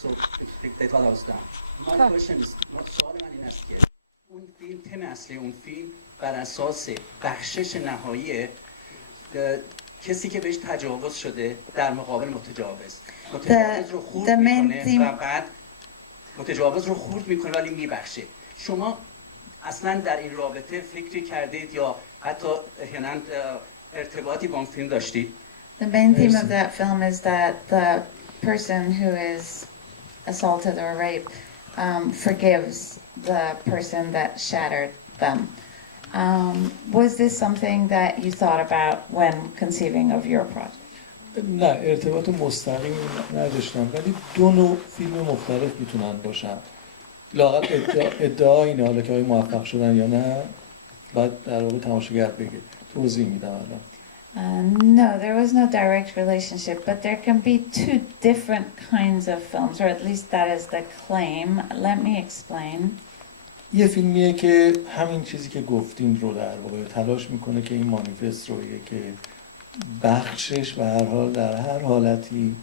So they thought I was done. My question is, سوال من این است که اون فیلم تم اصلی اون فیلم بر اساس بخشش نهایی کسی که بهش تجاوز شده در مقابل متجاوز رو خورد میکنه و بعد متجاوز رو خورد میکنه ولی میبخشه. شما اصلا در این رابطه فکری کردید یا حتی احیانا ارتباطی با اون فیلم داشتید؟ The main theme of that film is that the person who is assaulted or raped forgives the person that shattered them. Was this something that you thought about when conceiving of your project? نه، ارتباط مستقیم نداشتم، ولی دو نوع فیلم مختلف میتونن باشن. لااقل ادعا اینه، حالا که موفق شدن یا نه بعد در واقع تماشاگر بگه. توضیح میدم الان. No, there was no direct relationship, but there can be two different kinds of films, or at least that is the claim. Let me explain. یه فیلمیه که همین چیزی که گفتین رو در واقع تلاش میکنه که این مانیفست رویه که بخشش به هر حال در هر حالتی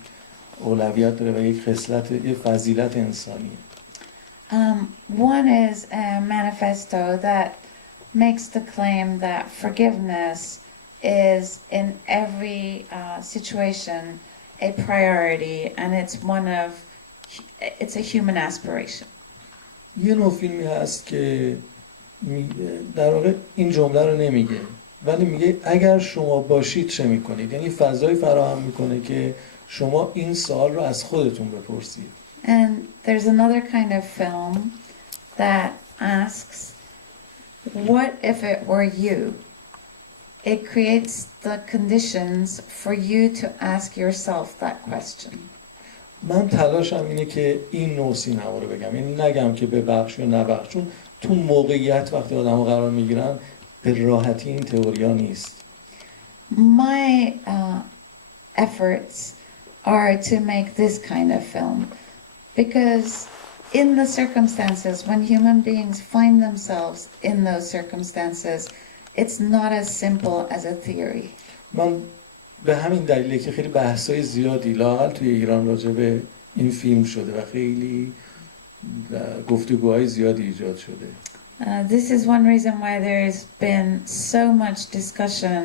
اولویت داره و یک خصلت، یک فضیلت انسانیه. One is a manifesto that makes the claim that forgiveness is in every situation a priority, and it's a human aspiration. یه نوع فیلمی هست که در واقع این جمله رو نمیگه، ولی میگه اگر شما باشید چه میکنید، یعنی فضایی فراهم میکنه که شما این سوال رو از خودتون بپرسید. And there's another kind of film that asks, what if it were you? It creates the conditions for you to ask yourself that question. من تلاشم اینه که این نوع سینما رو بگم، یعنی نگم که ببخش یا نبخش، چون تو موقعیت وقتی آدم قرار میگیرن به راحتی این تئوریا نیست. My efforts are to make this kind of film because in the circumstances, when human beings find themselves in those circumstances, it's not as simple as a theory. من به همین دلیله که خیلی بحث‌های زیادی لااقل توی ایران راجع به این فیلم شده و خیلی گفتگوهای زیادی ایجاد شده. This is one reason why there's been so much discussion,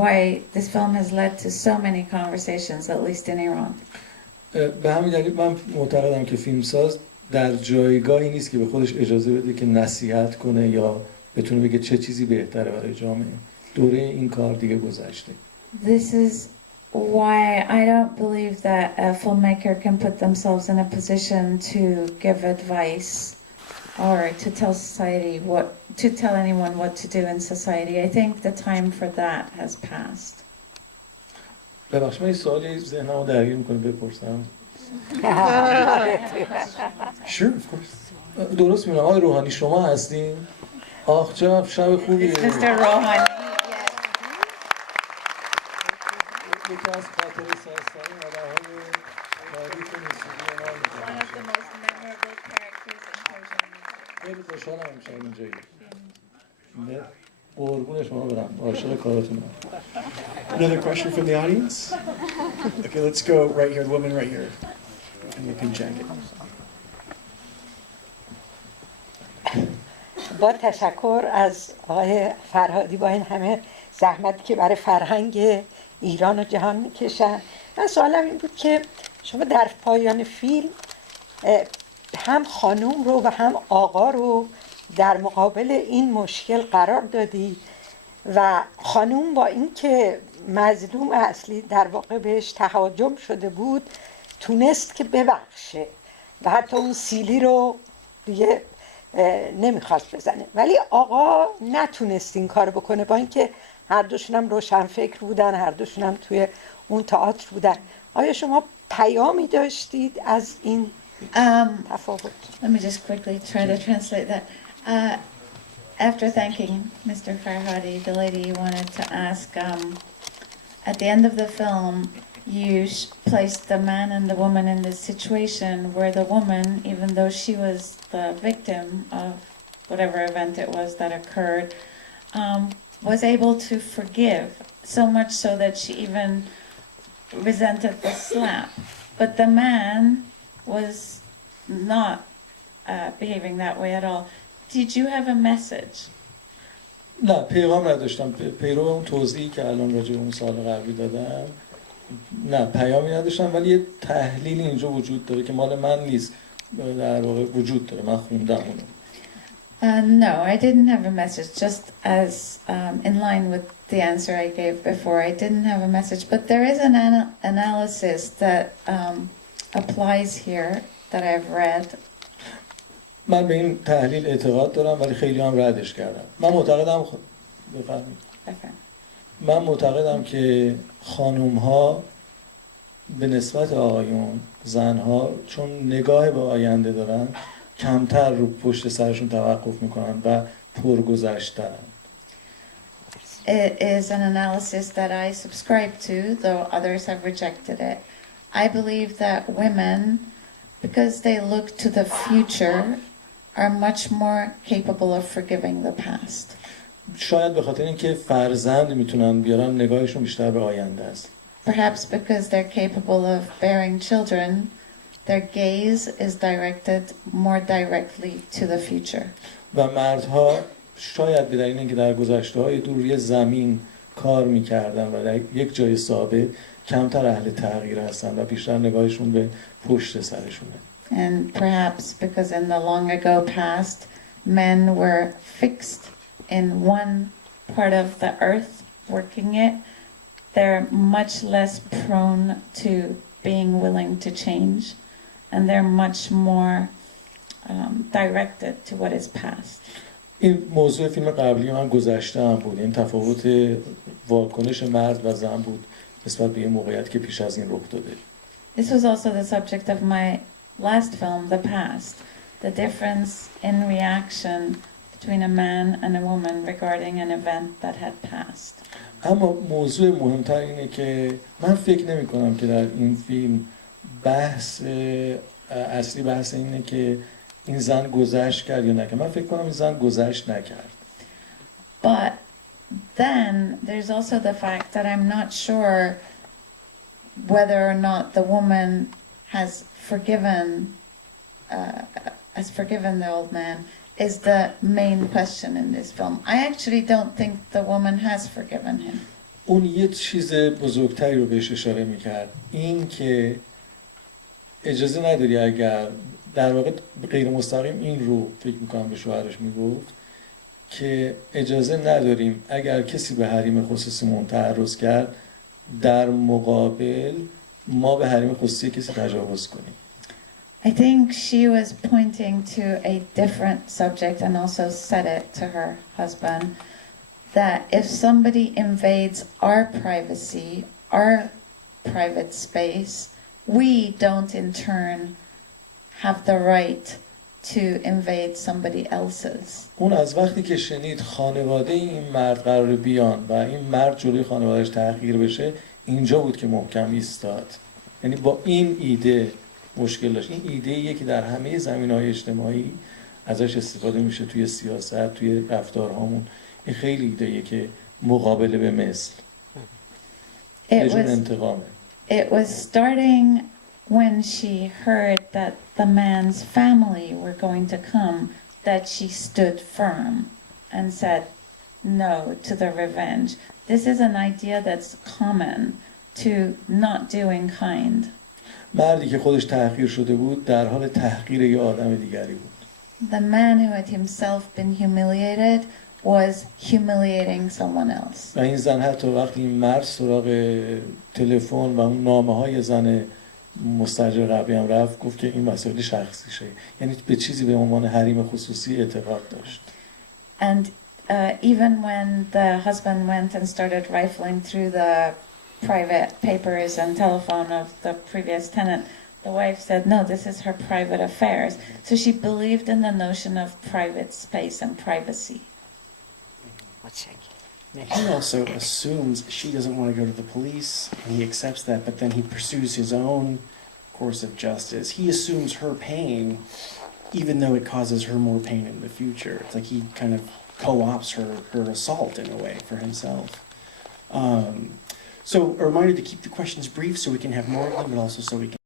why this film has led to so many conversations, at least in Iran. به همین دلیل من معتقدم که فیلمساز در جایگاهی نیست که به خودش اجازه بده که نصیحت کنه یا بتونه بگه چه چیزی بهتره برای جامعه. دوره این کار دیگه گذشته. This is why I don't believe that a filmmaker can put themselves in a position to give advice or to tell society to tell anyone what to do in society. I think the time for that has passed. ببخشید من این سوالی ذهنمو درگیر میکنه بپرسم. Sure, of course. درست میگم آقای روحانی شما هستین؟ آخ چه شب خوبیه. Mr. Rohani. یکی از خاطر سازترین آدم‌های تاریخ موسیقی ما می‌کنه. One of the most memorable characters in Persian. خیلی خوشحالم امشب اینجایی. قربون شما برم. عاشق کاراتونم. Another question from the audience? Okay, let's go right here, the woman right here in the pink jacket. با تشکر از آقای فرهادی با این همه زحمتی که برای فرهنگ ایران و جهان میکشن. من سوالم این بود که شما در پایان فیلم هم خانوم رو و هم آقا رو در مقابل این مشکل قرار دادی و خانوم با اینکه مظلوم اصلی در واقع بهش تهاجم شده بود تونست که ببخشه و حتی اون سیلی رو دیگه نمیخواست بزنه، ولی آقا نتونست این کار بکنه با اینکه هر دوشون هم روشنفکر بودن، هر دوشون هم توی اون تئاتر بودن. آیا شما پیامی داشتید از این تفاوت؟ Let me just quickly try to translate that. After thanking Mr. Farhadi, the lady wanted to ask, at the end of the film, you placed the man and the woman in this situation where the woman, even though she was the victim of whatever event it was that occurred, was able to forgive, so much so that she even resented the slap. But the man was not behaving that way at all. Did you have a message? نه پیغام نداشتم. پیرو اون توضیحی که الان راجع به اون سال قبلی دادم، نه پیامی نداشتم، ولی یه تحلیلی اینجا وجود داره که مال من نیست، در واقع وجود داره، من خوندم اونو. No, I didn't have a message, just as in line with the answer I gave before. I didn't have a message, but there is an analysis that applies here that I've read. من به این تحلیل اعتقاد دارم ولی خیلی هم ردش کردم. من معتقدم من معتقدم که خانوم‌ها به نسبت آقایون، زنها چون نگاه به آینده دارن کمتر رو پشت سرشون توقف میکنن و پرگذشترن. It is an analysis that I subscribe to, though others have rejected it. I believe that women, because they look to the future, are much more capable of forgiving the past. شاید به خاطر اینکه فرزند میتونن بیارن نگاهشون بیشتر به آینده است. Perhaps because they're capable of bearing children, their gaze is directed more directly to the future. و مردها شاید به دلیل اینکه در گذشته‌های دور روی زمین کار میکردن و در یک جای ثابت کمتر اهل تغییر هستن و بیشتر نگاهشون به پشت سرشونه. And perhaps because in the long ago past, men were fixed in one part of the earth, working it, they're much less prone to being willing to change, and they're much more directed to what is past. این موضوع فیلم قبلی من گذشته هم بود. این تفاوت واکنش مرد و زن بود نسبت به این موقعیت که پیش از این رخ داده. This was also the subject of my last film, The Past, the difference in reaction between a man and a woman regarding an event that had passed. اما موضوع مهمتر اینه که من فکر نمی کنم که در این فیلم بحث اصلی بحث اینه که این زن گذشت کرد یا نکرد. من فکر کنم این زن گذشت نکرد. But then there's also the fact that I'm not sure whether or not the woman has forgiven the old man is the main question in this film. I actually don't think the woman has forgiven him. اون یه چیز بزرگتری رو بهش اشاره میکرد، این که اجازه نداری، اگر در واقع غیر مستقیم این رو فکر میکنم به شوهرش میگفت که اجازه نداریم اگر کسی به حریم خصوصیمون تعرض کرد در مقابل ما به حریم خصوصی کسی تجاوز کنیم. I think she was pointing to a different subject and also said it to her husband, that if somebody invades our privacy, our private space, we don't in turn have the right to invade somebody else's. اون از وقتی که شنید خانواده این مرد قراره بیان و این مرد جلوی خانوادهش تحقیر بشه، اینجا بود که محکم ایستاد. یعنی با این ایده مشکل داشت. این ایده ایه که در همه زمینه‌های اجتماعی ازش استفاده میشه، توی سیاست، توی رفتارهامون. این خیلی ایده ایه که مقابله به مثل یه جور انتقامه. It was starting when she heard that the man's family were going to come, that she stood firm and said no to the revenge. This is an idea that's common to not doing kind. مردی که خودش تحقیر شده بود در حال تحقیر یه آدم دیگری بود. The man who had himself been humiliated was humiliating someone else. و این زن حتی وقتی این مرد سراغ تلفن و اون نامه‌های زن مستاجر قبلی هم رفت، گفت که این مسئله شخصیشه، یعنی به چیزی به عنوان حریم خصوصی اعتقاد داشت. And even when the husband went and started rifling through the private papers and telephone of the previous tenant, the wife said, no, this is her private affairs. So she believed in the notion of private space and privacy. He also assumes she doesn't want to go to the police, and he accepts that, but then he pursues his own course of justice. He assumes her pain, even though it causes her more pain in the future. It's like he kind of co-opts her assault in a way for himself. So a reminder to keep the questions brief so we can have more of them, but also so we can